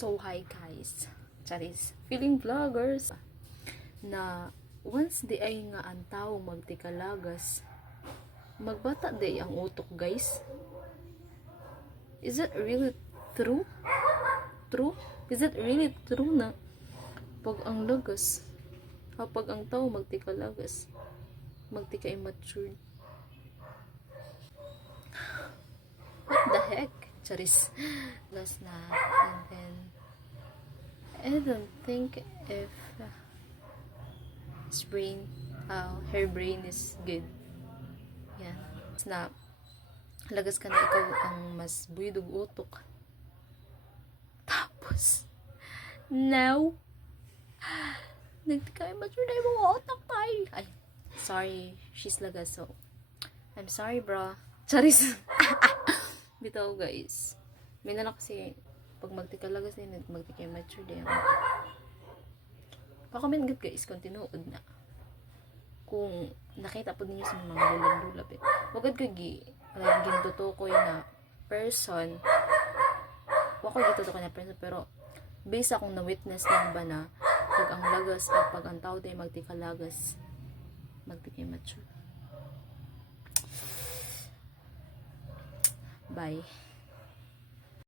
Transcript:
So, hi guys. Charis. Feeling vloggers. Na, once di ay nga ang tao magtikalagas, magbata di ang utok, guys. Is it really true? True? Is it really true na pag ang lagas, pag ang tao magtikalagas, magtika-immature? What the heck? Charis. Last na. And then, I don't think if her brain is good. Yan. It's na, lagas ka na ikaw ang mas buyod og utok. Tapos, now, nagtika-immature na yung mga utak tayo. Ay, sorry, she's lagas, so, I'm sorry, bro. Charis. Bitaw, guys. May na kasi, pag magtikalagas din, magtika-immature din. Pa-comment good, guys, kung tinuod na. Kung nakita po ninyo sa mga lulag-lulab. Wagad ko gintutukoy na person. Wako gintutukoy na person, pero based akong na-witness lang ba na pag ang lagas at pag ang tao tayo magtikalagas, magtika-immature. Bye.